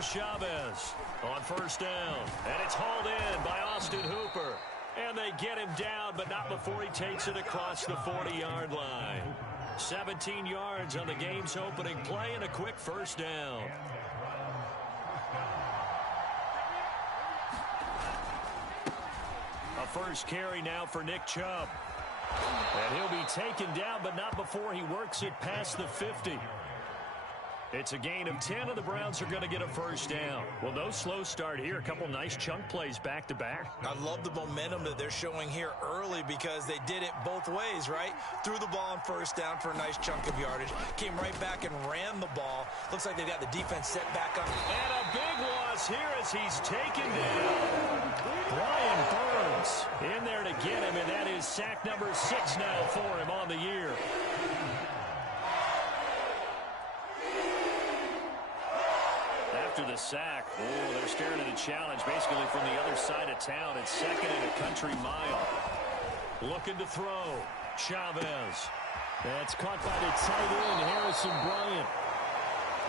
Here's Chavez on first down. And it's hauled in by Austin Hooper. And they get him down, but not before he takes it across the 40-yard line. 17 yards on the game's opening play and a quick first down. A first carry now for Nick Chubb. And he'll be taken down, but not before he works it past the 50. It's a gain of 10, and the Browns are going to get a first down. Well, no slow start here. A couple nice chunk plays back-to-back. I love the momentum that they're showing here early because they did it both ways, right? Threw the ball on first down for a nice chunk of yardage. Came right back and ran the ball. Looks like they've got the defense set back up. And a big loss here as he's taken down. Brian Burns in there to get him, and that is sack number 6 now for him on the year. After the sack, they're staring at a challenge basically from the other side of town. It's second and a country mile. Looking to throw. Chavez. That's caught by the tight end, Harrison Bryant.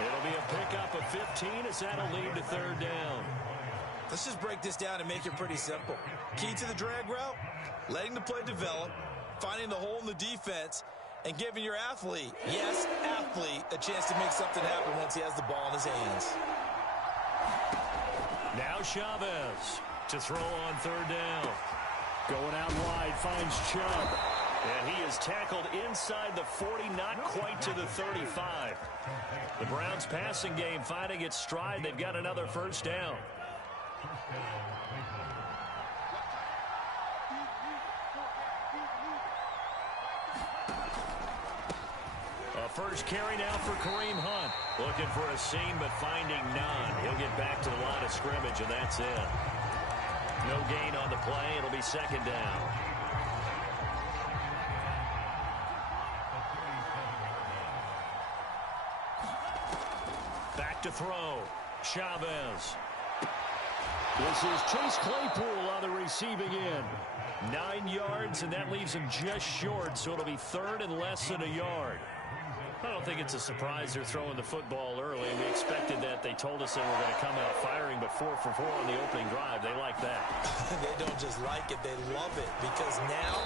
It'll be a pickup of 15 as that'll lead to third down. Let's just break this down and make it pretty simple. Key to the drag route, letting the play develop, finding the hole in the defense, and giving your athlete, yes, athlete, a chance to make something happen once he has the ball in his hands. Now Chavez to throw on third down. Going out wide, finds Chubb. And he is tackled inside the 40, not quite to the 35. The Browns passing game finding its stride. They've got another first down. A first carry now for Kareem Hunt. Looking for a seam, but finding none. He'll get back to the line of scrimmage, and that's it. No gain on the play. It'll be second down. Back to throw. Chavez. This is Chase Claypool on the receiving end. 9 yards, and that leaves him just short, so it'll be third and less than a yard. I don't think it's a surprise they're throwing the football early. We expected that. They told us they were going to come out firing, but 4 for 4 on the opening drive. They like that. They don't just like it, they love it, because now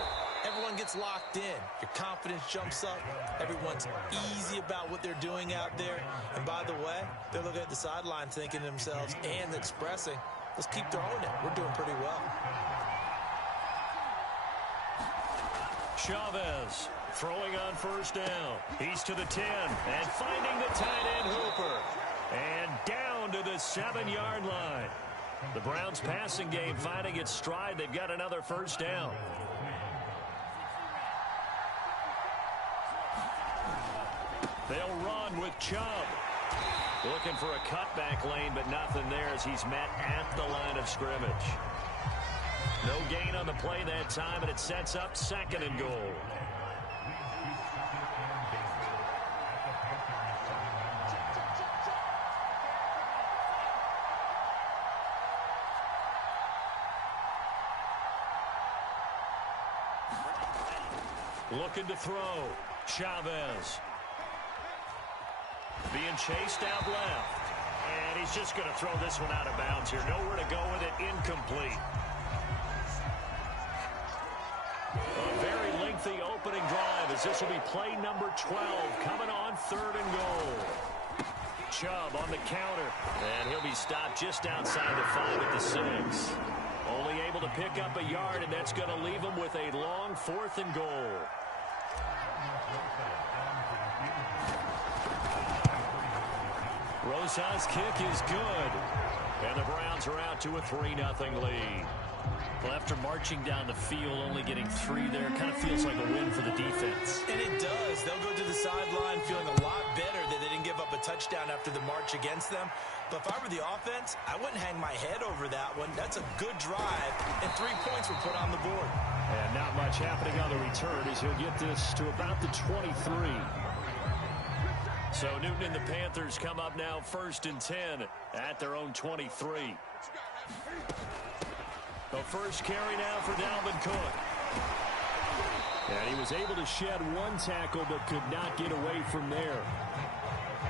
everyone gets locked in. Your confidence jumps up. Everyone's easy about what they're doing out there. And by the way, they're looking at the sideline thinking to themselves and expressing, let's keep throwing it. We're doing pretty well. Chavez throwing on first down. He's to the 10 and finding the tight end Hooper. And down to the 7-yard line. The Browns passing game finding its stride. They've got another first down. They'll run with Chubb. Looking for a cutback lane, but nothing there as he's met at the line of scrimmage. No gain on the play that time, and it sets up second and goal. Looking to throw. Chavez. Being chased out left. And he's just going to throw this one out of bounds here. Nowhere to go with it. Incomplete. A very lengthy opening drive as this will be play number 12 coming on third and goal. Chubb on the counter. And he'll be stopped just outside the 5 at the 6. Only able to pick up a yard, and that's going to leave him with a long 4th and goal. Rosas' kick is good. And the Browns are out to a 3-0 lead. Well, after marching down the field, only getting 3 there, kind of feels like a win for the defense. And it does. They'll go to the sideline feeling a lot better that they didn't give up a touchdown after the march against them. But if I were the offense, I wouldn't hang my head over that one. That's a good drive, and 3 points were put on the board. And not much happening on the return as he'll get this to about the 23. So Newton and the Panthers come up now 1st and 10 at their own 23. The first carry now for Dalvin Cook. And he was able to shed 1 tackle but could not get away from there.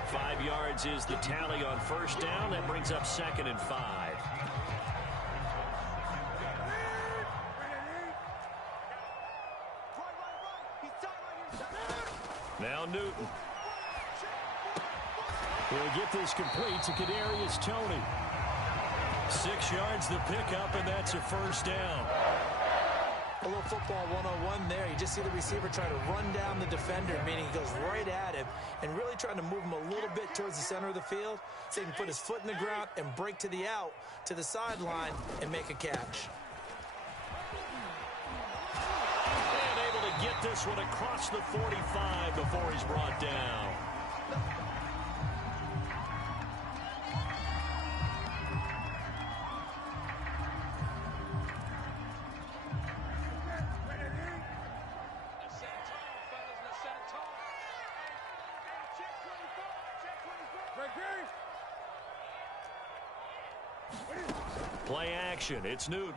5 yards is the tally on first down. That brings up 2nd and 5. Now Newton. He'll get this complete to Kadarius Toney. 6 yards the pickup, and that's a first down. A little football 101 there. You just see the receiver try to run down the defender, meaning he goes right at him and really trying to move him a little bit towards the center of the field so he can put his foot in the ground and break to the out, to the sideline, and make a catch. And able to get this one across the 45 before he's brought down. Play action. It's Newton.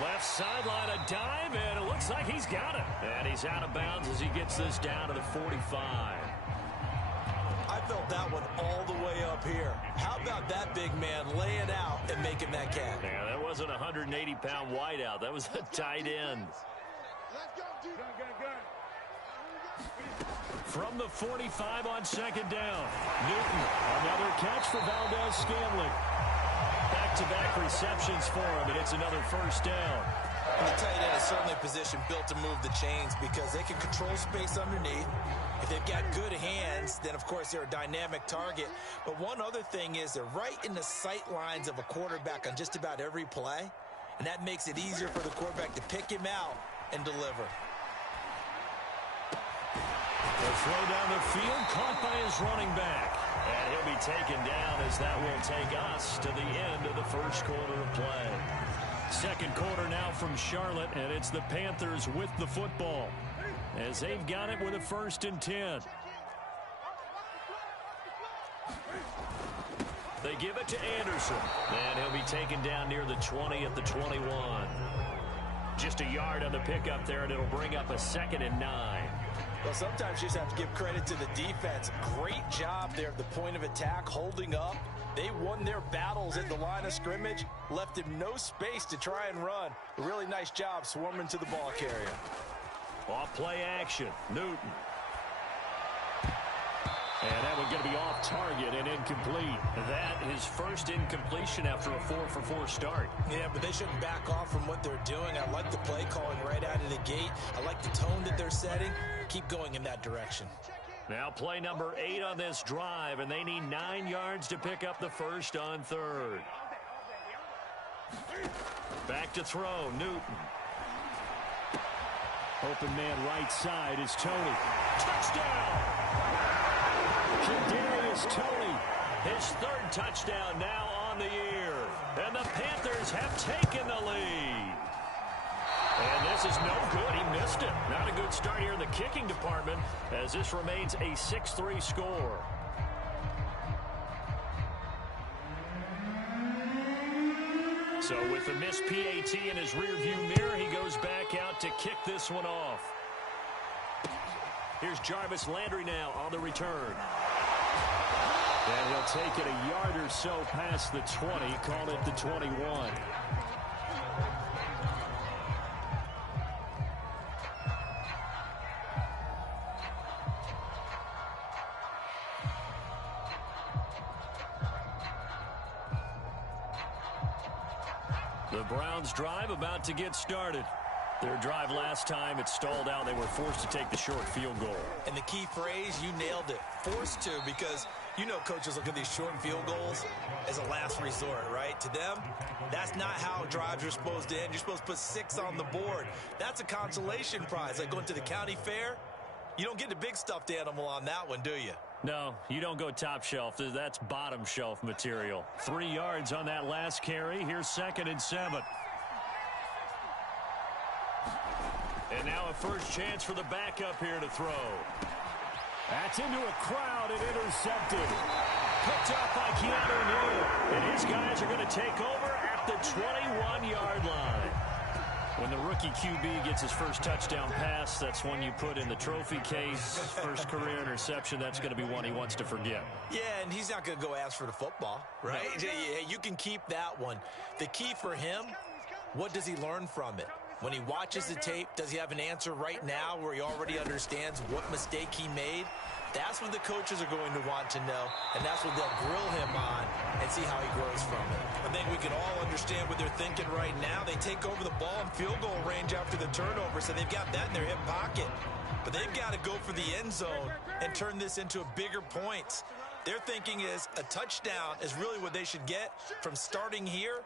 Left sideline, a dive, and it looks like he's got it. And he's out of bounds as he gets this down to the 45. I felt that one all the way up here. How about that big man laying out and making that catch? Yeah, that wasn't a 180-pound wideout. That was a tight end. From the 45 on 2nd down. Newton, another catch for Valdez-Scantling. Back-to-back receptions for him, and it's another first down. And the tight end is certainly a position built to move the chains because they can control space underneath. If they've got good hands, then, of course, they're a dynamic target. But one other thing is they're right in the sight lines of a quarterback on just about every play, and that makes it easier for the quarterback to pick him out and deliver. The throw down the field, caught by his running back. And he'll be taken down as that will take us to the end of the first quarter of play. Second quarter now from Charlotte, and it's the Panthers with the football as they've got it with a 1st and 10. They give it to Anderson, and he'll be taken down near the 20 at the 21. Just a yard on the pickup there, and it'll bring up a 2nd and 9. Well, sometimes you just have to give credit to the defense. Great job there at the point of attack, holding up. They won their battles at the line of scrimmage, left him no space to try and run. A really nice job swarming to the ball carrier. Off play action, Newton. And that one's going to be off target and incomplete. That is first incompletion after a 4-for-4 start. Yeah, but they shouldn't back off from what they're doing. I like the play calling right out of the gate. I like the tone that they're setting. Keep going in that direction. Now play number 8 on this drive, and they need 9 yards to pick up the first on 3rd. Back to throw, Newton. Open man right side is Toney. Touchdown! Kadarius Toney, his 3rd touchdown now on the year. And the Panthers have taken the lead. And this is no good. He missed it. Not a good start here in the kicking department as this remains a 6-3 score. So with the missed PAT in his rearview mirror, he goes back out to kick this one off. Here's Jarvis Landry now on the return. And he'll take it a yard or so past the 20, call it the 21. The Browns drive about to get started. Their drive last time, it stalled out. They were forced to take the short field goal. And the key phrase, you nailed it. Forced to, because you know coaches look at these short field goals as a last resort, right? To them, that's not how drives are supposed to end. You're supposed to put 6 on the board. That's a consolation prize. Like going to the county fair, you don't get the big stuffed animal on that one, do you? No, you don't go top shelf. That's bottom shelf material. 3 yards on that last carry. Here's 2nd and 7. And now a first chance for the backup here to throw. That's into a crowd and intercepted. Picked up by Keanu Neal. And his guys are going to take over at the 21-yard line. When the rookie QB gets his first touchdown pass, that's one you put in the trophy case. First career interception, that's going to be one he wants to forget. Yeah, and he's not going to go ask for the football, right? Hey, you can keep that one. The key for him, what does he learn from it? When he watches the tape, does he have an answer right now where he already understands what mistake he made? That's what the coaches are going to want to know, and that's what they'll grill him on and see how he grows from it. I think we can all understand what they're thinking right now. They take over the ball in field goal range after the turnover, so they've got that in their hip pocket. But they've got to go for the end zone and turn this into a bigger points. Their thinking is a touchdown is really what they should get from starting here.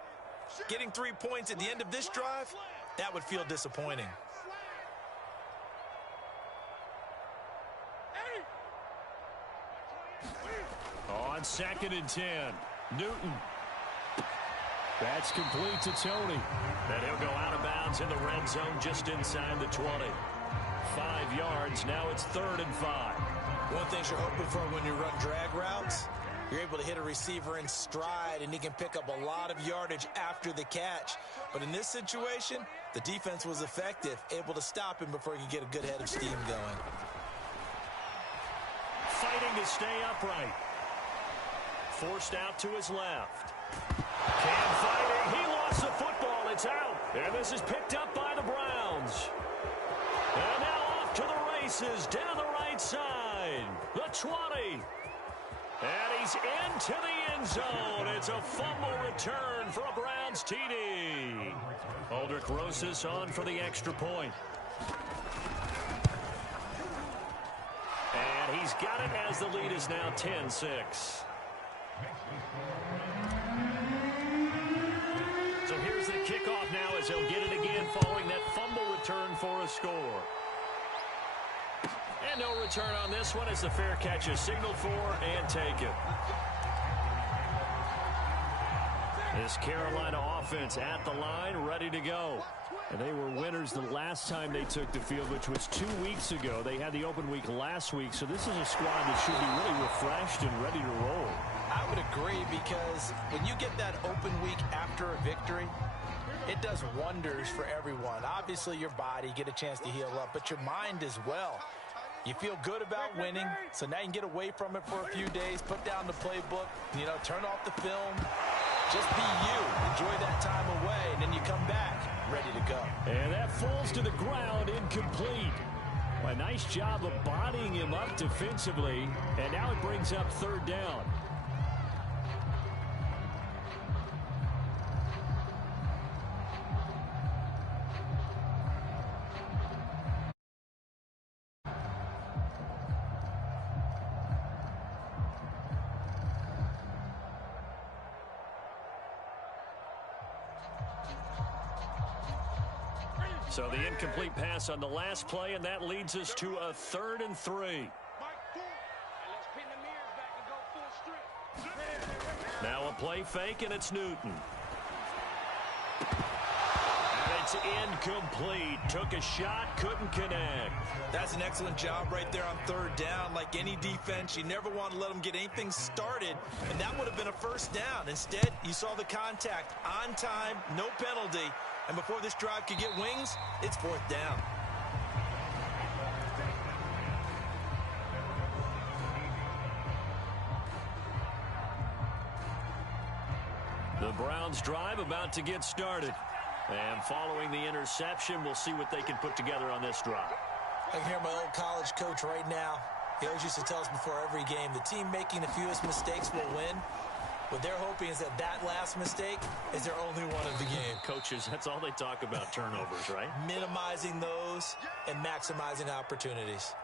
Getting 3 points at the end of this drive, that would feel disappointing. On 2nd and 10, Newton. That's complete to Tony. And he'll go out of bounds in the red zone just inside the 20. 5 yards, now it's 3rd and 5. One thing you're hoping for when you run drag routes, you're able to hit a receiver in stride, and he can pick up a lot of yardage after the catch. But in this situation, the defense was effective, able to stop him before he could get a good head of steam going. Fighting to stay upright. Forced out to his left. Cam fighting. He lost the football. It's out. And this is picked up by the Browns. And now off to the races. Down the right side. The 20. And he's into the end zone. It's a fumble return for a Browns TD. Aldrich Rosas on for the extra point. And he's got it as the lead is now 10-6. So here's the kickoff now as he'll get it again following that fumble return for a score. And no return on this one as the fair catch is signaled for and taken. This Carolina offense at the line, ready to go. And they were winners the last time they took the field, which was 2 weeks ago. They had the open week last week, so this is a squad that should be really refreshed and ready to roll. I would agree, because when you get that open week after a victory, it does wonders for everyone. Obviously, your body, get a chance to heal up, but your mind as well. You feel good about winning, so now you can get away from it for a few days, put down the playbook, turn off the film. Just be you. Enjoy that time away, and then you come back ready to go. And that falls to the ground, incomplete. A nice job of bodying him up defensively, and now it brings up 3rd down. So the incomplete pass on the last play, and that leads us to a 3rd and 3. Now a play fake, and it's Newton. And it's incomplete. Took a shot, couldn't connect. That's an excellent job right there on 3rd down. Like any defense, you never want to let them get anything started, and that would have been a 1st down. Instead, you saw the contact on time, no penalty. And before this drive could get wings, it's 4th down. The Browns drive about to get started. And following the interception, we'll see what they can put together on this drive. I can hear my old college coach right now. He always used to tell us before every game, the team making the fewest mistakes will win. What they're hoping is that last mistake is their only one of the game. Coaches, that's all they talk about, turnovers, right? Minimizing those and maximizing opportunities.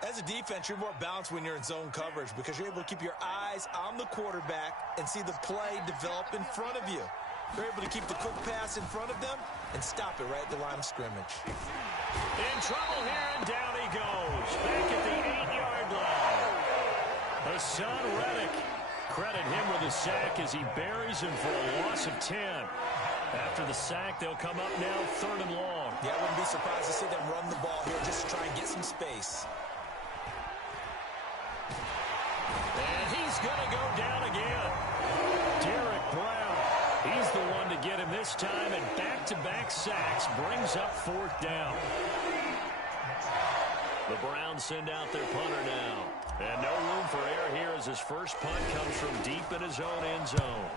As a defense, you're more balanced when you're in zone coverage because you're able to keep your eyes on the quarterback and see the play develop in front of you. You're able to keep the quick pass in front of them and stop it right at the line of scrimmage. In trouble here, and down he goes. Back at the 8-yard line. Hassan Reddick. Credit him with a sack as he buries him for a loss of 10. After the sack, they'll come up now 3rd and long. Yeah, I wouldn't be surprised to see them run the ball here just to try and get some space. And he's going to go down again. Derek Brown. He's the one to get him this time, and back-to-back sacks, brings up 4th down. The Browns send out their punter now. And no room for error here as his first punt comes from deep in his own end zone.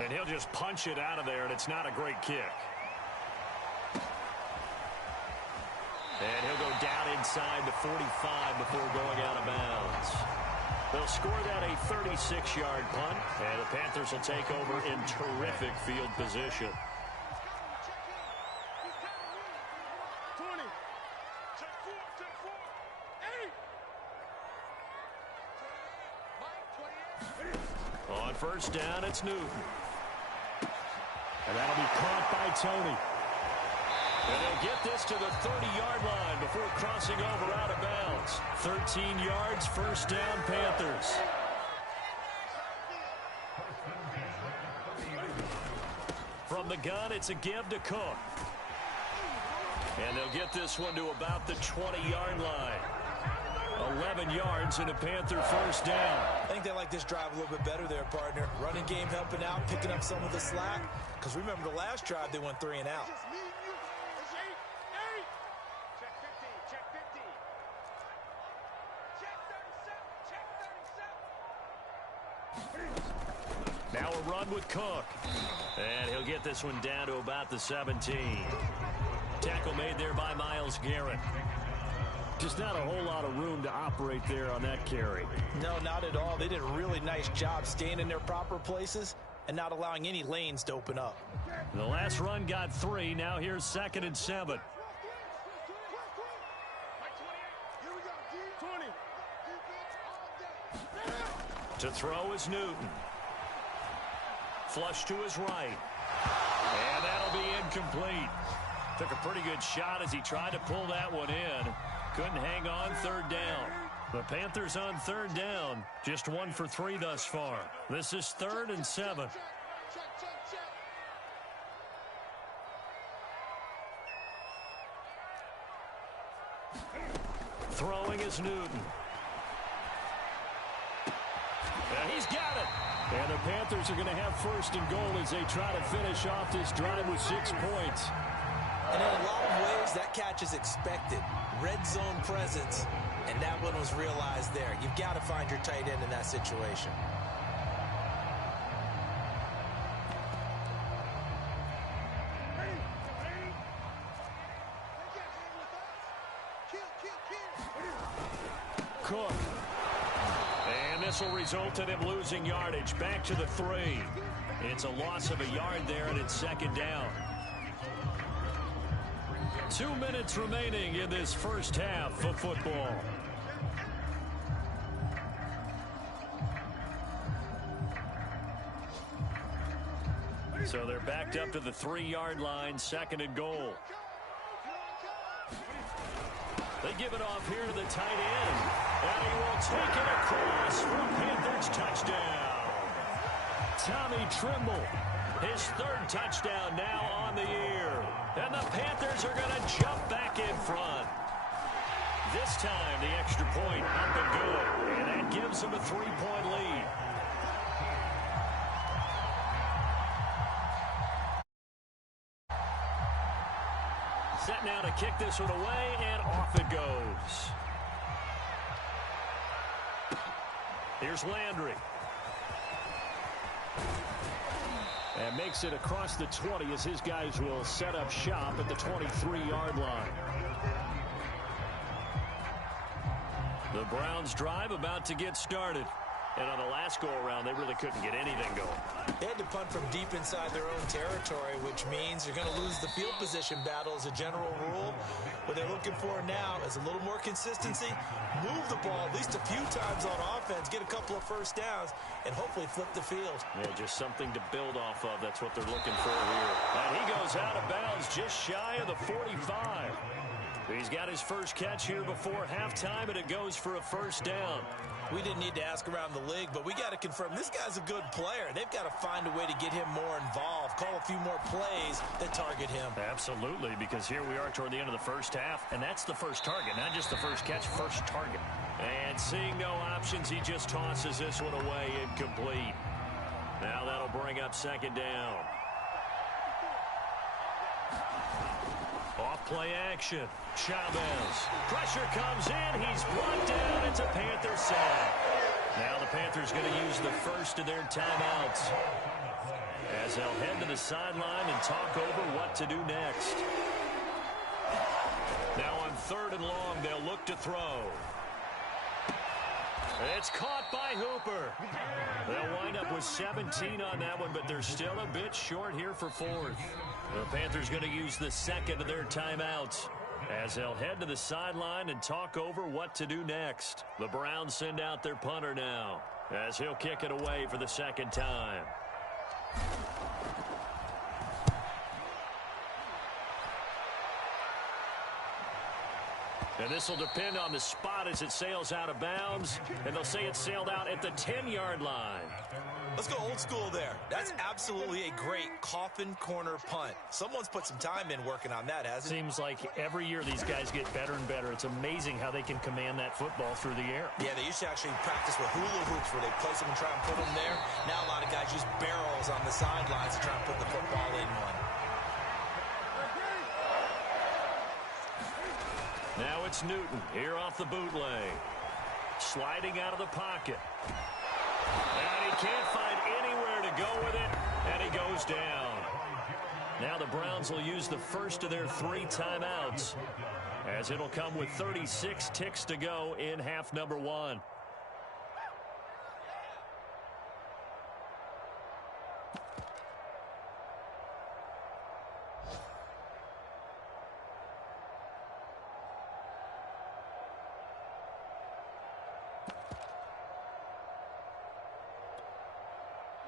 And he'll just punch it out of there, and it's not a great kick. And he'll go down inside the 45 before going out of bounds. They'll score that a 36-yard punt, and the Panthers will take over in terrific field position. On first down, it's Newton. And that'll be caught by Tony. And they'll get this to the 30-yard line before crossing over out of bounds. 13 yards, first down, Panthers. From the gun, it's a give to Cook. And they'll get this one to about the 20-yard line. 11 yards and a Panther first down. I think they like this drive a little bit better there, partner. Running game helping out, picking up some of the slack. Because remember the last drive, they went 3 and out. Now a run with Cook. And he'll get this one down to about the 17. Tackle made there by Myles Garrett. Just not a whole lot of room to operate there on that carry. No, not at all. They did a really nice job staying in their proper places and not allowing any lanes to open up. The last run got 3. Now here's 2nd and 7. To throw is Newton. Flush to his right. And that'll be incomplete. Took a pretty good shot as he tried to pull that one in. Couldn't hang on, 3rd down. The Panthers on 3rd down. Just 1 for 3 thus far. This is 3rd and 7. Throwing is Newton. And he's got it. And the Panthers are going to have 1st and goal as they try to finish off this drive with 6 points. And in a lot of ways, that catch is expected. Red zone presence, and that one was realized there. You've got to find your tight end in that situation. Cook. And this will result in him losing yardage. Back to the 3. It's a loss of a yard there, and it's 2nd down. 2 minutes remaining in this first half of football. So they're backed up to the 3-yard line, 2nd and goal. They give it off here to the tight end. And he will take it across for Panthers touchdown. Tommy Tremble, his 3rd touchdown now on the year. And the Panthers are going to jump back in front. This time the extra point up and good. And that gives them a 3-point lead. Set now to kick this one away, and off it goes. Here's Landry. And makes it across the 20 as his guys will set up shop at the 23-yard line. The Browns drive about to get started. And on the last go-around, they really couldn't get anything going. They had to punt from deep inside their own territory, which means you're going to lose the field position battle as a general rule. What they're looking for now is a little more consistency, move the ball at least a few times on offense, get a couple of first downs, and hopefully flip the field. Yeah, just something to build off of. That's what they're looking for here. And he goes out of bounds just shy of the 45. He's got his first catch here before halftime, and it goes for a first down. We didn't need to ask around the league, but we got to confirm this guy's a good player. They've got to find a way to get him more involved, call a few more plays that target him. Absolutely, because here we are toward the end of the first half, and that's the first target, not just the first catch, first target. And seeing no options, he just tosses this one away incomplete. Now that'll bring up 2nd down. Off play action. Chavez. Pressure comes in. He's brought down. It's a Panther sack. Now the Panthers going to use the first of their timeouts as they'll head to the sideline and talk over what to do next. Now on 3rd and long, they'll look to throw. It's caught by Hooper. They'll wind up with 17 on that one, but they're still a bit short here for 4th. The Panthers going to use the second of their timeouts as they'll head to the sideline and talk over what to do next. The Browns send out their punter now as he'll kick it away for the second time. And this will depend on the spot as it sails out of bounds. And they'll say it sailed out at the 10-yard line. Let's go old school there. That's absolutely a great coffin corner punt. Someone's put some time in working on that, hasn't it? Seems like every year these guys get better and better. It's amazing how they can command that football through the air. Yeah, they used to actually practice with hula hoops where they place them and try and put them there. Now a lot of guys use barrels on the sidelines to try and put the football in one. Now it's Newton here off the bootleg. Sliding out of the pocket. And he can't find anywhere to go with it, and he goes down. Now the Browns will use the first of their 3 timeouts as it'll come with 36 ticks to go in half number 1.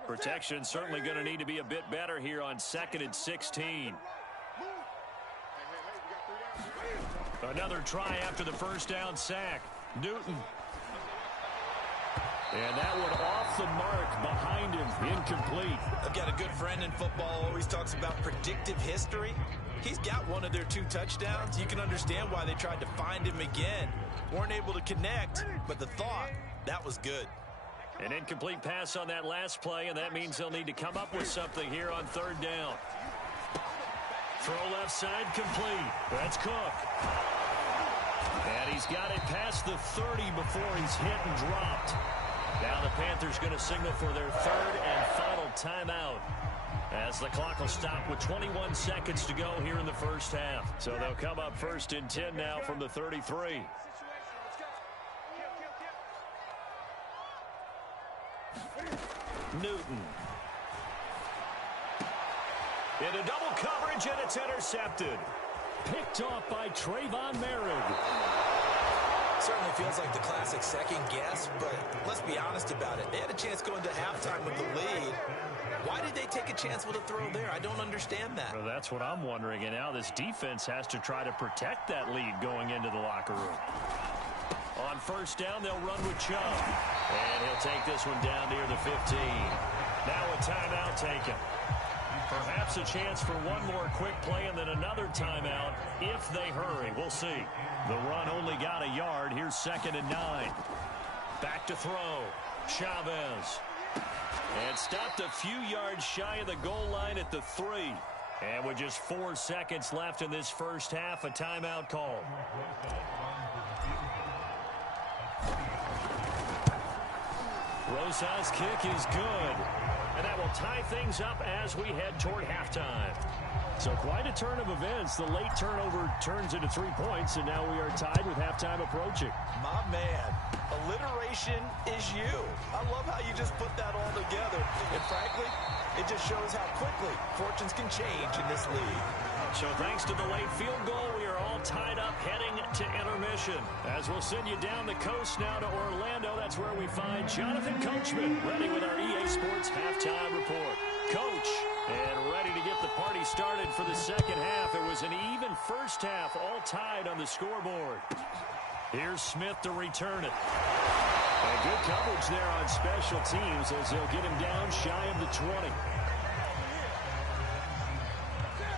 Protection certainly going to need to be a bit better here on 2nd and 16. Another try after the first down sack. Newton. And that one off the mark behind him. Incomplete. I've got a good friend in football, always talks about predictive history. He's got one of their 2 touchdowns. You can understand why they tried to find him again. Weren't able to connect, but the thought, that was good. An incomplete pass on that last play, and that means they'll need to come up with something here on 3rd down. Throw left side complete. That's Cook. And he's got it past the 30 before he's hit and dropped. Now the Panthers going to signal for their 3rd and final timeout as the clock will stop with 21 seconds to go here in the first half. So they'll come up 1st and 10 now from the 33. Newton. Into double coverage, and it's intercepted. Picked off by Trayvon Merritt. Certainly feels like the classic second guess, but let's be honest about it. They had a chance going to halftime with the lead. Why did they take a chance with a throw there? I don't understand that. Well, that's what I'm wondering, and now this defense has to try to protect that lead going into the locker room. On 1st down, they'll run with Chubb. And he'll take this one down near the 15. Now a timeout taken. Perhaps a chance for one more quick play and then another timeout if they hurry. We'll see. The run only got a yard. Here's 2nd and 9. Back to throw. Chavez. And stopped a few yards shy of the goal line at the 3. And with just 4 seconds left in this first half, a timeout call. Rosas' kick is good. And that will tie things up as we head toward halftime. So quite a turn of events. The late turnover turns into 3 points, and now we are tied with halftime approaching. My man, alliteration is you. I love how you just put that all together. And frankly, it just shows how quickly fortunes can change in this league. So thanks to the late field goal, we are all tied up heading to intermission. As we'll send you down the coast now to Orlando, that's where we find Jonathan Coachman ready with our EA Sports halftime report. Coach, and ready to get the party started for the second half. It was an even first half, all tied on the scoreboard. Here's Smith to return it. And good coverage there on special teams as they'll get him down shy of the 20.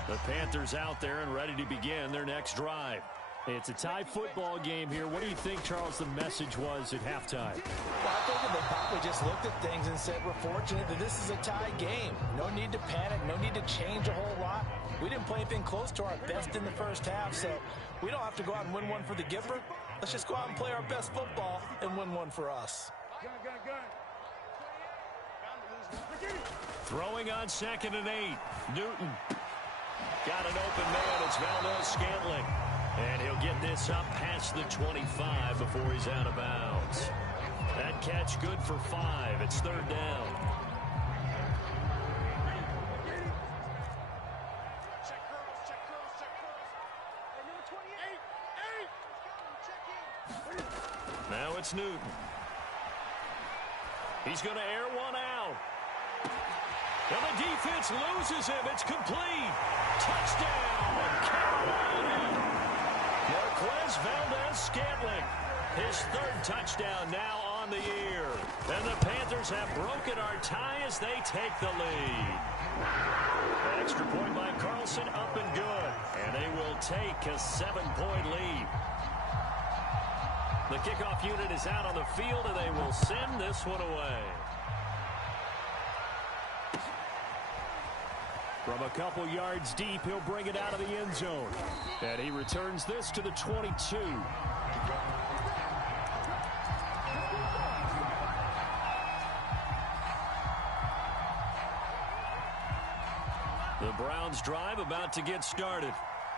The Panthers out there and ready to begin their next drive. It's a tie football game here. What do you think, Charles, the message was at halftime? Well, I think they probably just looked at things and said, we're fortunate that this is a tie game. No need to panic. No need to change a whole lot. We didn't play anything close to our best in the first half, so we don't have to go out and win one for the Gipper. Let's just go out and play our best football and win one for us. Throwing on 2nd and 8. Newton. Got an open man. It's Valdez-Scantling. And he'll get this up past the 25 before he's out of bounds. That catch good for 5. It's 3rd down. Now it's Newton. He's going to air one out. And the defense loses him. It's complete. Touchdown, Carolina. Marquez Valdez-Scantling. His 3rd touchdown now on the year. And the Panthers have broken our tie as they take the lead. Extra point by Carlson, up and good. And they will take a 7-point lead. The kickoff unit is out on the field, and they will send this one away. From a couple yards deep, he'll bring it out of the end zone. And he returns this to the 22. The Browns drive about to get started.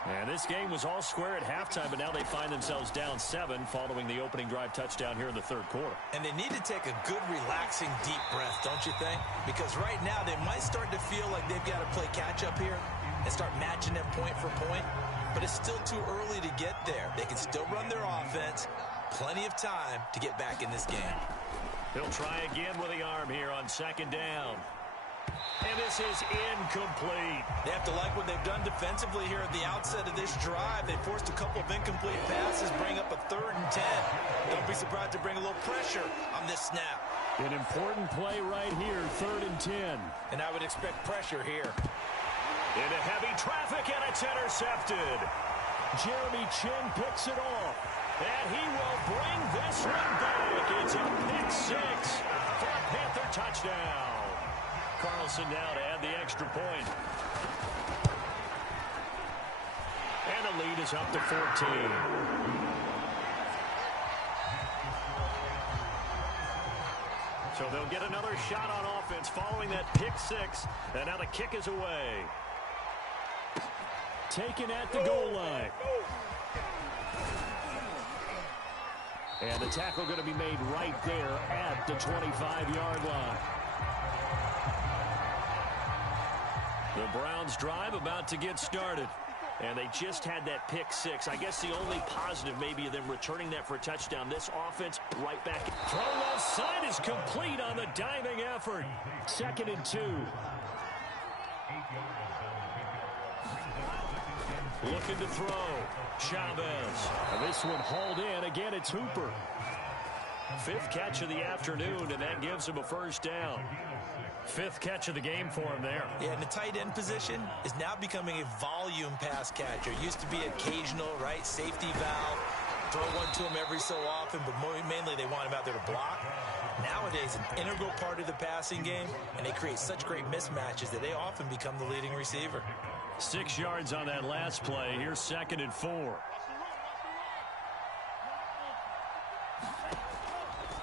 And this game was all square at halftime, but now they find themselves down 7 following the opening drive touchdown here in the 3rd quarter. And they need to take a good, relaxing, deep breath, don't you think? Because right now they might start to feel like they've got to play catch-up here and start matching them point for point. But it's still too early to get there. They can still run their offense. Plenty of time to get back in this game. He'll try again with the arm here on 2nd down. And this is incomplete. They have to like what they've done defensively here at the outset of this drive. They forced a couple of incomplete passes, bring up a 3rd and 10. Don't be surprised to bring a little pressure on this snap. An important play right here, 3rd and 10. And I would expect pressure here. Into heavy traffic, and it's intercepted. Jeremy Chin picks it off. And he will bring this one back. It's a pick 6 for a Panther touchdown. Carlson now to add the extra point. And the lead is up to 14. So they'll get another shot on offense following that pick 6. And now the kick is away. Taken at the goal line. And the tackle going to be made right there at the 25-yard line. The Browns drive about to get started. And they just had that pick 6. I guess the only positive maybe of them returning that for a touchdown. This offense right back. Throw left side is complete on the diving effort. 2nd and 2. Looking to throw. Chavez. And this one hauled in. Again, it's Hooper. 5th catch of the afternoon, and that gives him a 1st down. 5th catch of the game for him there. Yeah, and the tight end position is now becoming a volume pass catcher. Used to be occasional, right? Safety valve. Throw one to him every so often, but mainly they want him out there to block. Nowadays, an integral part of the passing game, and they create such great mismatches that they often become the leading receiver. 6 yards on that last play. Here's 2nd and 4.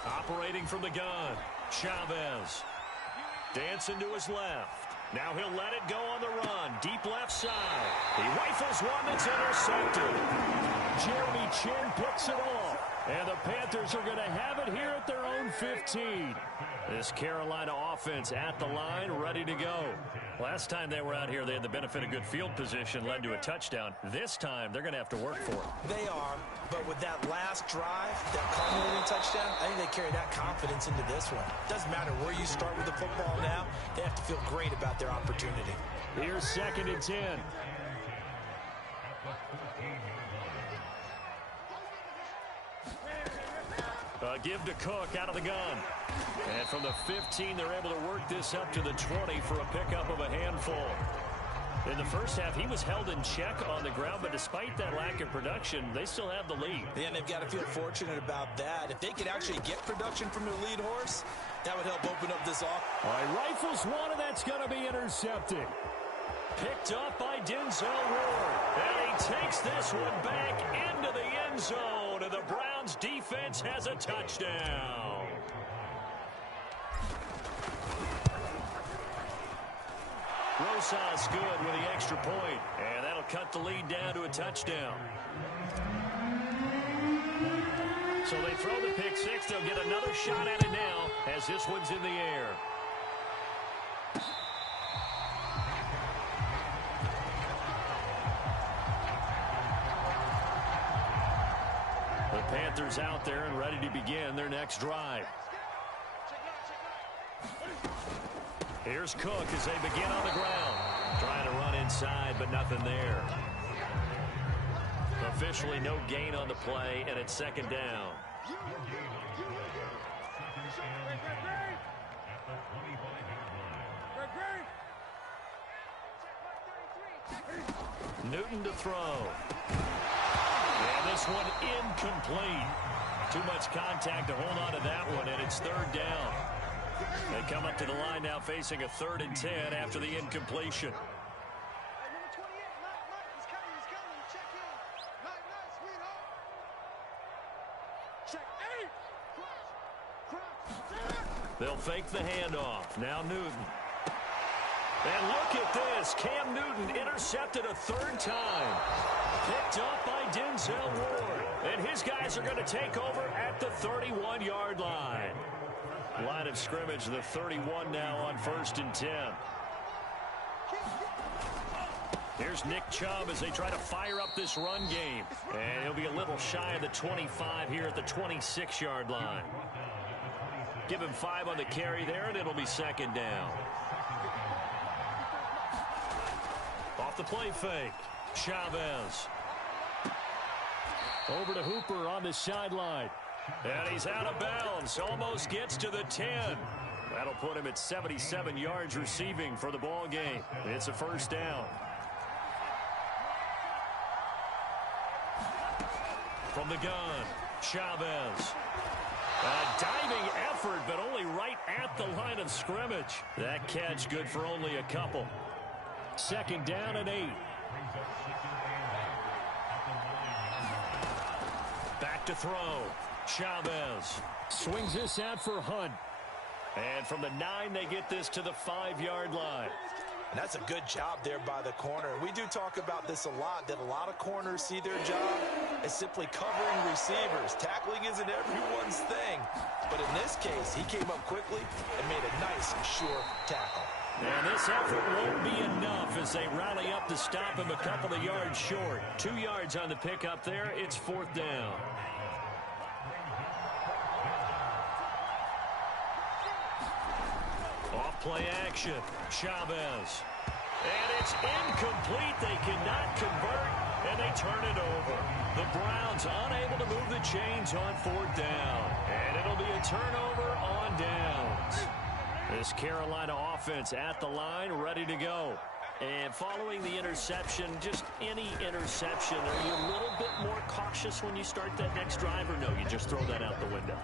Operating from the gun, Chavez. Dancing to his left. Now he'll let it go on the run. Deep left side. He rifles one that's intercepted. Jeremy Chin picks it off. And the Panthers are going to have it here at their own 15. This Carolina offense at the line, ready to go. Last time they were out here, they had the benefit of good field position, led to a touchdown. This time, they're going to have to work for it. They are, but with that last drive, that culminating touchdown, I think they carry that confidence into this one. Doesn't matter where you start with the football now, they have to feel great about their opportunity. Here's 2nd and 10. Give to Cook out of the gun. And from the 15, they're able to work this up to the 20 for a pickup of a handful. In the first half, he was held in check on the ground, but despite that lack of production, they still have the lead. Yeah, and they've got to feel fortunate about that. If they could actually get production from their lead horse, that would help open up this off. All right, rifles one, and that's going to be intercepted. Picked up by Denzel Ward. And he takes this one back into the end zone, and the Browns defense has a touchdown. Rosas good with the extra point, and that'll cut the lead down to a touchdown. So they throw the pick six. They'll get another shot at it now as this one's in the air. The Panthers out there and ready to begin their next drive. Here's Cook as they begin on the ground. Trying to run inside, but nothing there. Officially no gain on the play, and it's second down. Newton to throw. And this one incomplete. Too much contact to hold on to that one, and it's third down. They come up to the line now facing a 3rd and 10 after the incompletion. They'll fake the handoff. Now Newton. And look at this. Cam Newton intercepted a 3rd time. Picked up by Denzel Ward. And his guys are going to take over at the 31-yard line. Line of scrimmage, the 31 now on 1st and 10. Here's Nick Chubb as they try to fire up this run game. And he'll be a little shy of the 25 here at the 26-yard line. Give him 5 on the carry there, and it'll be second down. Off the play fake. Chavez. Over to Hooper on the sideline. And he's out of bounds. Almost gets to the 10. That'll put him at 77 yards receiving for the ball game. It's a first down. From the gun, Chavez. A diving effort, but only right at the line of scrimmage. That catch good for only a couple. Second down and 8. Back to throw. Chavez swings this out for Hunt. And from the 9, they get this to the 5-yard line. And that's a good job there by the corner. We do talk about this a lot, that a lot of corners see their job as simply covering receivers. Tackling isn't everyone's thing. But in this case, he came up quickly and made a nice, sure tackle. And this effort won't be enough as they rally up to stop him a couple of yards short. 2 yards on the pickup there. It's 4th down. Off-play action. Chavez. And it's incomplete. They cannot convert, and they turn it over. The Browns unable to move the chains on 4th down. And it'll be a turnover on downs. This Carolina offense at the line, ready to go. And following the interception, just any interception, are you a little bit more cautious when you start that next drive, or no, you just throw that out the window?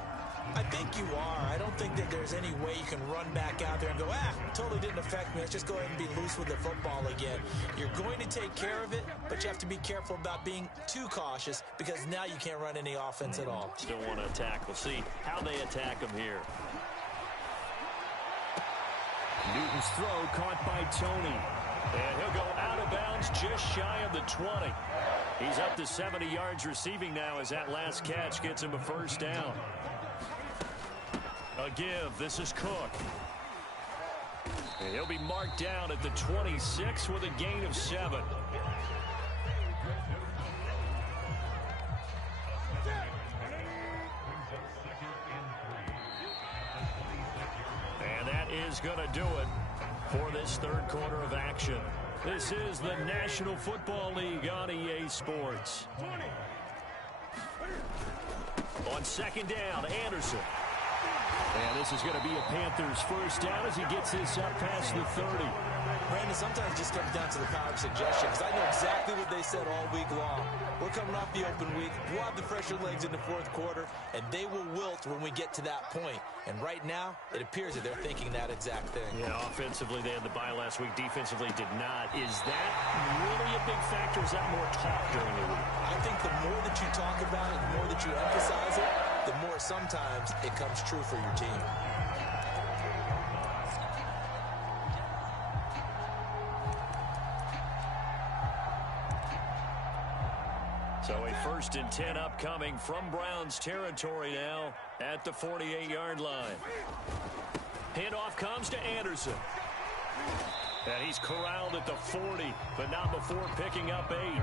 I think you are. I don't think that there's any way you can run back out there and go, totally didn't affect me. Let's just go ahead and be loose with the football again. You're going to take care of it, but you have to be careful about being too cautious because now you can't run any offense at all. Still want to attack. We'll see how they attack him here. Newton's throw caught by Tony. And he'll go out of bounds just shy of the 20. He's up to 70 yards receiving now as that last catch gets him a first down. A give. This is Cook. And he'll be marked down at the 26 with a gain of 7. And that is going to do it for this 3rd quarter of action. This is the National Football League on EA Sports. On 2nd down, Anderson. And this is going to be a Panthers first down as he gets this up past the 30. Brandon, sometimes it just comes down to the power of suggestion, because I know exactly what they said all week long. We're coming off the open week. We'll have the fresher legs in the fourth quarter, and they will wilt when we get to that point. And right now, it appears that they're thinking that exact thing. Yeah, offensively, they had the bye last week. Defensively, did not. Is that really a big factor? Is that more talk during the week? I think the more that you talk about it, the more that you emphasize it, the more sometimes it comes true for your team. So a 1st and 10 upcoming from Browns territory now at the 48-yard line. Handoff comes to Anderson. And he's corralled at the 40, but not before picking up 8.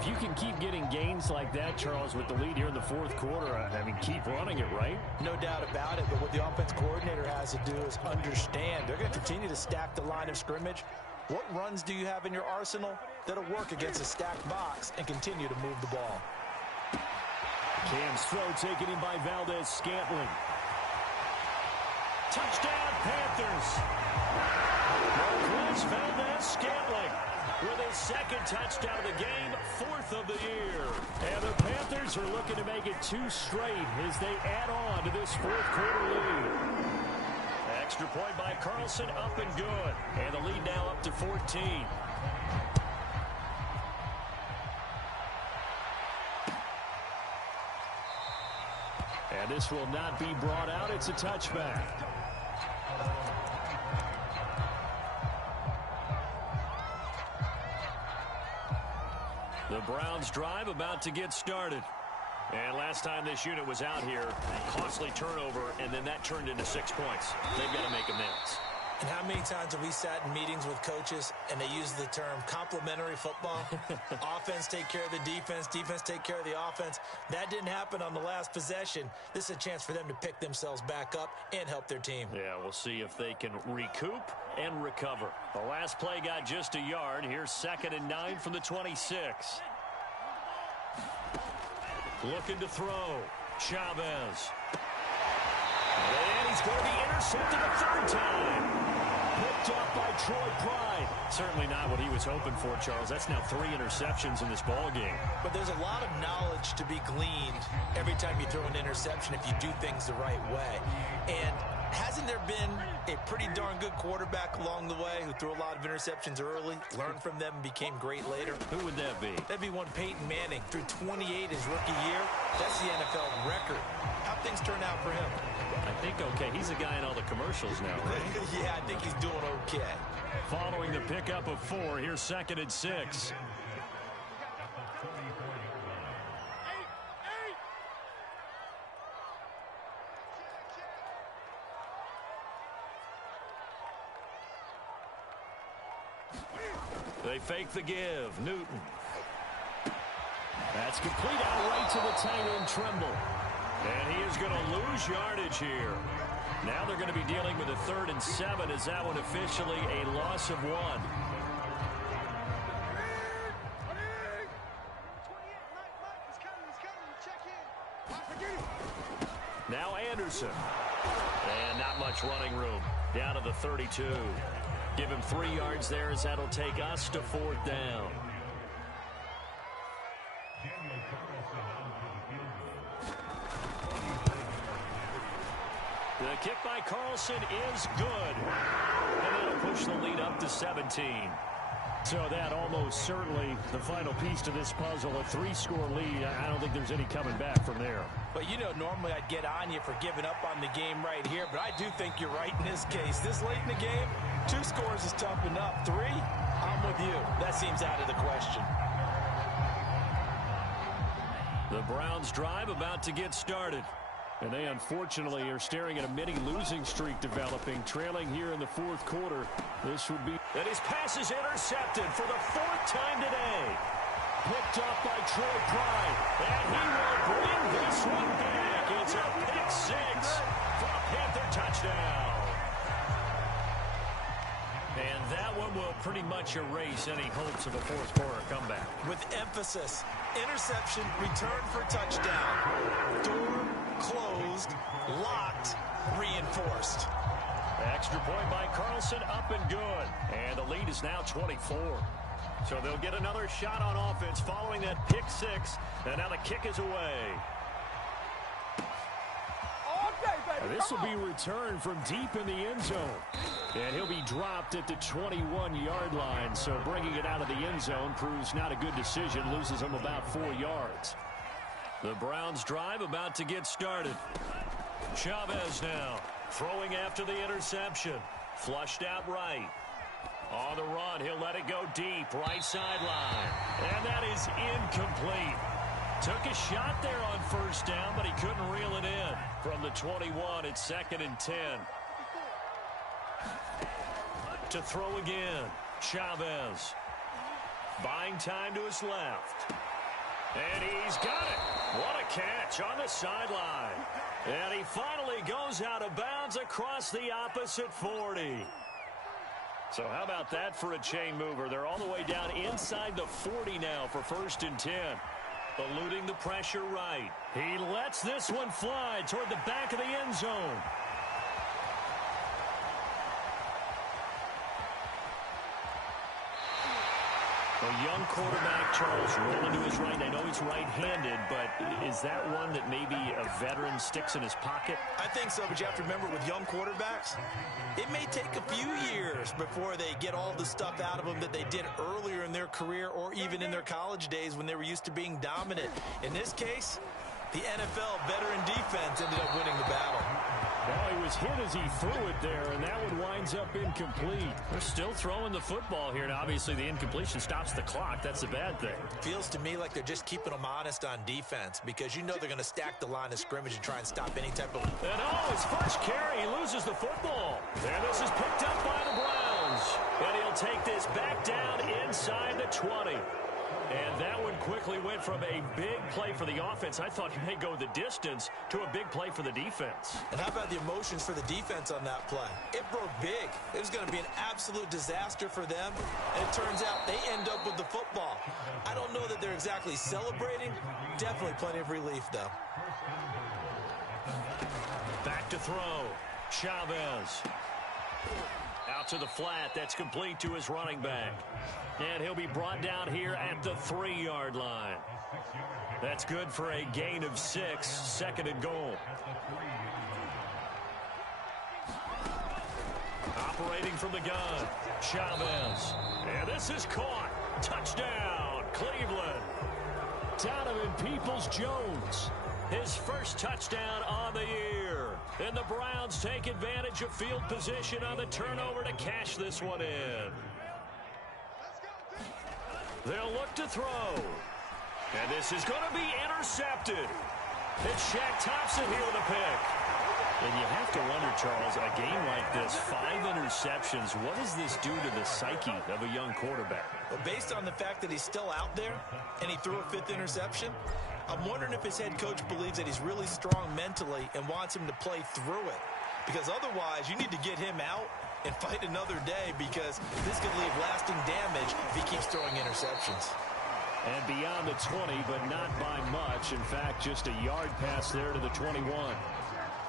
If you can keep getting gains like that, Charles, with the lead here in the fourth quarter, I mean, keep running it, right? No doubt about it, but what the offense coordinator has to do is understand they're going to continue to stack the line of scrimmage. What runs do you have in your arsenal that'll work against a stacked box and continue to move the ball? Cam's throw taken in by Valdez-Scantling. Touchdown, Panthers. Marquez Valdez-Scantling with his 2nd touchdown of the game, 4th of the year. And the Panthers are looking to make it 2 straight as they add on to this fourth quarter lead. Extra point by Carlson, up and good. And the lead now up to 14. And this will not be brought out. It's a touchback. The Browns drive about to get started. And last time this unit was out here, costly turnover, and then that turned into 6 points. They've got to make amends. And how many times have we sat in meetings with coaches and they use the term complementary football? Offense take care of the defense, defense take care of the offense. That didn't happen on the last possession. This is a chance for them to pick themselves back up and help their team. Yeah, we'll see if they can recoup and recover. The last play got just a yard. Here's 2nd and 9 from the 26. Looking to throw. Chavez. And he's going to be intercepted a 3rd time. Picked up by Troy Pride. Certainly not what he was hoping for, Charles. That's now 3 interceptions in this ball game. But there's a lot of knowledge to be gleaned every time you throw an interception if you do things the right way. And hasn't there been a pretty darn good quarterback along the way who threw a lot of interceptions early, learned from them, and became great later? Who would that be? That'd be one Peyton Manning. Threw 28 his rookie year. That's the NFL record. How'd things turn out for him? I think okay. He's a guy in all the commercials now, right? Yeah, I think he's doing okay. Following the pickup of 4, here's 2nd and 6. They fake the give. Newton. That's complete out right to the tight end, Tremble. And he is going to lose yardage here. Now they're going to be dealing with a 3rd and 7. Is that one officially a loss of 1? Now Anderson. And not much running room. Down to the 32. Give him 3 yards there as that'll take us to 4th down. The kick by Carlson is good. And that'll push the lead up to 17. So that almost certainly the final piece to this puzzle, a 3-score lead. I don't think there's any coming back from there. But, you know, normally I'd get on you for giving up on the game right here, but I do think you're right in this case. This late in the game, 2 scores is tough enough. 3, I'm with you. That seems out of the question. The Browns drive about to get started. And they unfortunately are staring at a mini losing streak developing, trailing here in the fourth quarter. This would be... And his pass is intercepted for the 4th time today. Picked up by Troy Pride. And he will bring this one back. It's a pick 6 for a Panther touchdown. And that one will pretty much erase any hopes of a fourth quarter comeback. With emphasis, interception, return for touchdown. Dorn closed, locked, reinforced. Extra point by Carlson, up and good. And the lead is now 24. So they'll get another shot on offense following that pick six. And now the kick is away. This will be returned from deep in the end zone. And he'll be dropped at the 21-yard line. So bringing it out of the end zone proves not a good decision. Loses him about 4 yards. The Browns drive about to get started. Chavez now throwing after the interception. Flushed out right. On the run, he'll let it go deep. Right sideline. And that is incomplete. Took a shot there on first down, but he couldn't reel it in. From the 21, it's 2nd and 10. To throw again, Chavez. Buying time to his left. And he's got it. What a catch on the sideline. And he finally goes out of bounds across the opposite 40. So how about that for a chain mover? They're all the way down inside the 40 now for 1st and 10. Eluding the pressure right. He lets this one fly toward the back of the end zone. A young quarterback, Charles, rolling to his right. I know he's right-handed, but is that one that maybe a veteran sticks in his pocket? I think so, but you have to remember with young quarterbacks, it may take a few years before they get all the stuff out of them that they did earlier in their career or even in their college days when they were used to being dominant. In this case, the NFL veteran defense ended up winning the battle. Well, he was hit as he threw it there, and that one winds up incomplete. They're still throwing the football here, and obviously the incompletion stops the clock. That's a bad thing. Feels to me like they're just keeping them honest on defense because you know they're going to stack the line of scrimmage and try and stop any type of... And his first carry, he loses the football. And this is picked up by the Browns. And he'll take this back down inside the 20. And that one quickly went from a big play for the offense. I thought he may go the distance to a big play for the defense. And how about the emotions for the defense on that play? It broke big. It was going to be an absolute disaster for them. And it turns out they end up with the football. I don't know that they're exactly celebrating. Definitely plenty of relief, though. Back to throw. Chavez. Out to the flat. That's complete to his running back. And he'll be brought down here at the 3-yard line. That's good for a gain of 6. 2nd and goal. Operating from the gun. Chavez. And this is caught. Touchdown, Cleveland. Donovan Peoples-Jones. His first touchdown on the year. And the Browns take advantage of field position on the turnover to cash this one in. They'll look to throw. And this is going to be intercepted. It's Shaq Thompson here with a pick. And you have to wonder, Charles, a game like this, 5 interceptions, what does this do to the psyche of a young quarterback? Well, based on the fact that he's still out there and he threw a 5th interception, I'm wondering if his head coach believes that he's really strong mentally and wants him to play through it. Because otherwise, you need to get him out and fight another day because this could leave lasting damage if he keeps throwing interceptions. And beyond the 20, but not by much. In fact, just a yard pass there to the 21.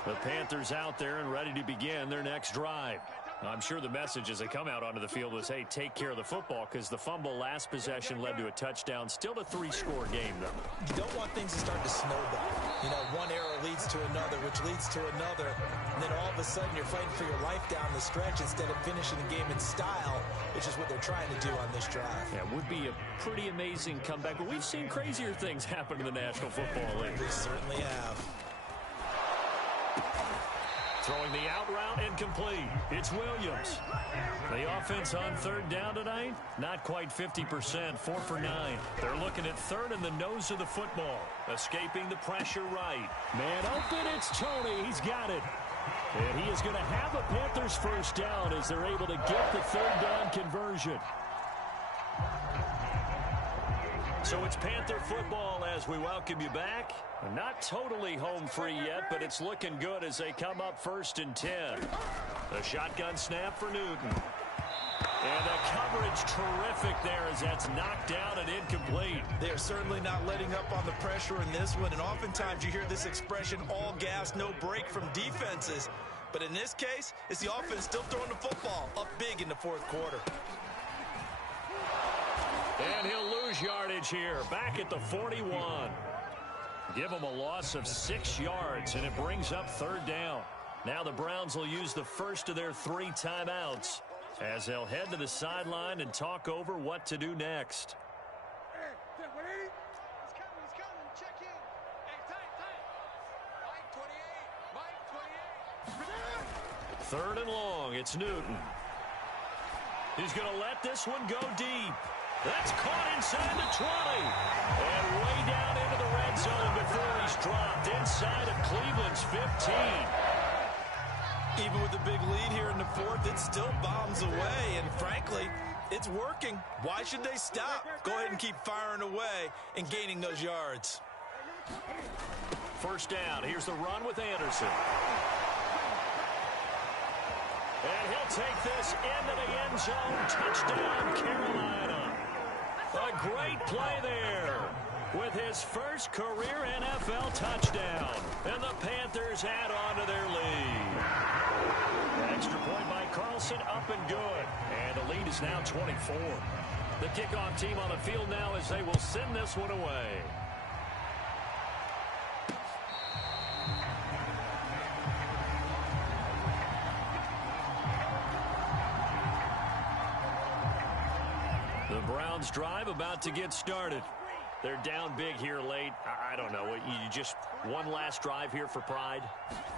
The Panthers out there and ready to begin their next drive. I'm sure the message as they come out onto the field was, hey, take care of the football, because the fumble last possession led to a touchdown. Still a 3-score game, though. You don't want things to start to snowball. You know, one error leads to another, which leads to another. And then all of a sudden you're fighting for your life down the stretch instead of finishing the game in style, which is what they're trying to do on this drive. Yeah, it would be a pretty amazing comeback. But we've seen crazier things happen in the National Football League. We certainly have. Throwing the out route incomplete. It's Williams. The offense on 3rd down tonight, not quite 50%, 4 for 9. They're looking at 3rd in the nose of the football. Escaping the pressure right. Man open, it's Tony. He's got it. And he is going to have a Panthers 1st down as they're able to get the 3rd down conversion. So it's Panther football as we welcome you back. Not totally home free yet, but it's looking good as they come up 1st and 10. A shotgun snap for Newton. And the coverage terrific there as that's knocked down and incomplete. They are certainly not letting up on the pressure in this one, and oftentimes you hear this expression, all gas, no break from defenses. But in this case, it's the offense still throwing the football up big in the fourth quarter. And he'll lose yardage here, back at the 41. Give him a loss of 6 yards, and it brings up third down. Now the Browns will use the first of their 3 timeouts as they'll head to the sideline and talk over what to do next. Third and long, it's Newton. He's going to let this one go deep. That's caught inside the 20. And way down into the red zone before he's dropped inside of Cleveland's 15. Even with the big lead here in the fourth, it still bombs away. And frankly, it's working. Why should they stop? Go ahead and keep firing away and gaining those yards. First down. Here's the run with Anderson. And he'll take this into the end zone. Touchdown, Carolina. A great play there with his first career NFL touchdown. And the Panthers add on to their lead. An extra point by Carlson, up and good. And the lead is now 24. The kickoff team on the field now as they will send this one away. The Browns drive about to get started. They're down big here late. I don't know. You just one last drive here for pride?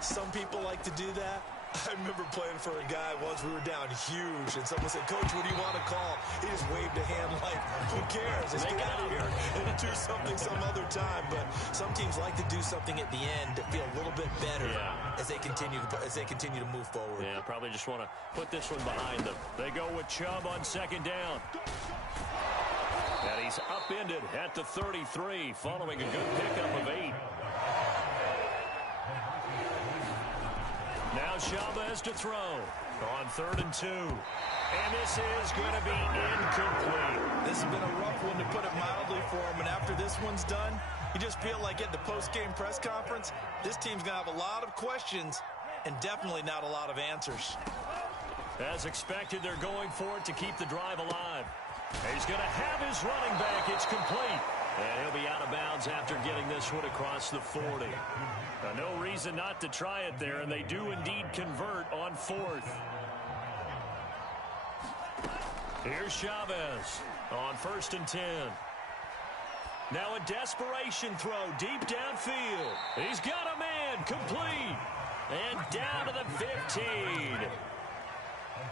Some people like to do that. I remember playing for a guy once. We were down huge, and someone said, "Coach, what do you want to call?" He just waved a hand like, "Who cares? Let's get out of here and do something some other time." But some teams like to do something at the end to feel a little bit better as they continue to move forward. Yeah, probably just want to put this one behind them. They go with Chubb on second down. And he's upended at the 33 following a good pickup of 8. Now Chavez to throw on 3rd and 2. And this is going to be incomplete. This has been a rough one, to put it mildly, for him. And after this one's done, you just feel like at the post-game press conference, this team's going to have a lot of questions and definitely not a lot of answers. As expected, they're going for it to keep the drive alive. He's going to have his running back. It's complete. And he'll be out of bounds after getting this one across the 40. Now, no reason not to try it there, and they do indeed convert on 4th. Here's Chavez on 1st and 10. Now a desperation throw deep downfield. He's got a man, complete. And down to the 15.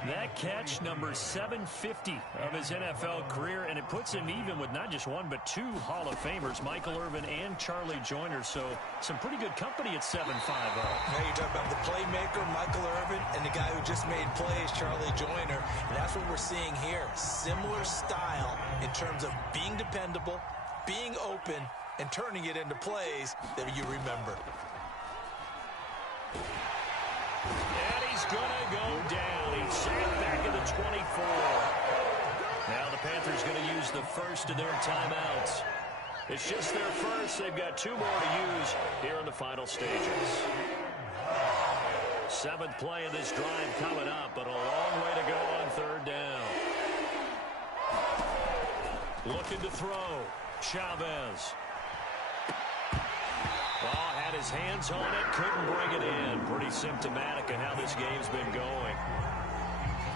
That catch, number 750 of his NFL career, and it puts him even with not just one but 2 Hall of Famers, Michael Irvin and Charlie Joyner. So some pretty good company at 7'5". Now you're talking about the playmaker, Michael Irvin, and the guy who just made plays, Charlie Joyner. And that's what we're seeing here. Similar style in terms of being dependable, being open, and turning it into plays that you remember. And he's going to go down. He's sacked back at the 24. Now the Panthers going to use the first of their timeouts. It's just their first. They've got 2 more to use here in the final stages. 7th play of this drive coming up, but a long way to go on 3rd down. Looking to throw. Chavez. Oh, had his hands on it, couldn't bring it in. Pretty symptomatic of how this game's been going.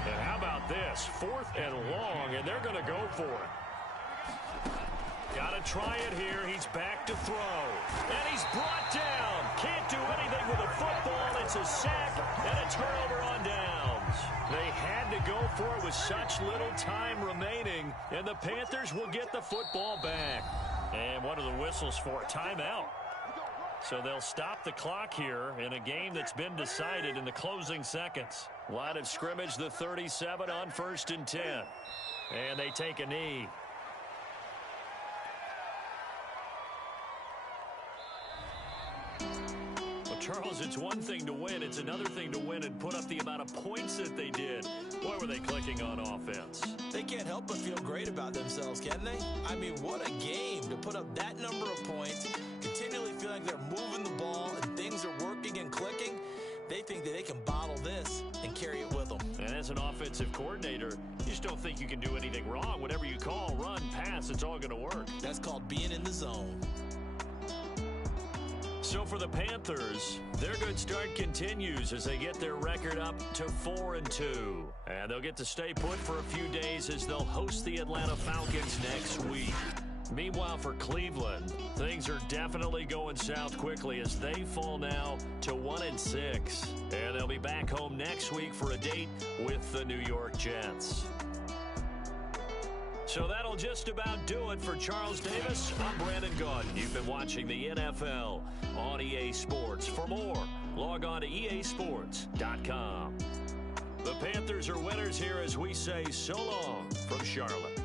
And how about this? 4th and long, and they're going to go for it. Got to try it here. He's back to throw. And he's brought down. Can't do anything with a football. It's a sack and a turnover on downs. They had to go for it with such little time remaining, and the Panthers will get the football back. And what are the whistles for? Timeout. So they'll stop the clock here in a game that's been decided in the closing seconds. Line of scrimmage, the 37 on 1st and 10. And they take a knee. Well, Charles, it's one thing to win. It's another thing to win and put up the amount of points that they did. Boy, are they clicking on offense? They can't help but feel great about themselves, can they? I mean, what a game to put up that number of points, continually feel like they're moving the ball and things are working and clicking. They think that they can bottle this and carry it with them. And as an offensive coordinator, you just don't think you can do anything wrong. Whatever you call, run, pass, it's all going to work. That's called being in the zone. So for the Panthers, their good start continues as they get their record up to 4-2. And they'll get to stay put for a few days as they'll host the Atlanta Falcons next week. Meanwhile, for Cleveland, things are definitely going south quickly as they fall now to 1-6. And they'll be back home next week for a date with the New York Jets. So that'll just about do it for Charles Davis. I'm Brandon Gaudin. You've been watching the NFL on EA Sports. For more, log on to easports.com. The Panthers are winners here as we say so long from Charlotte.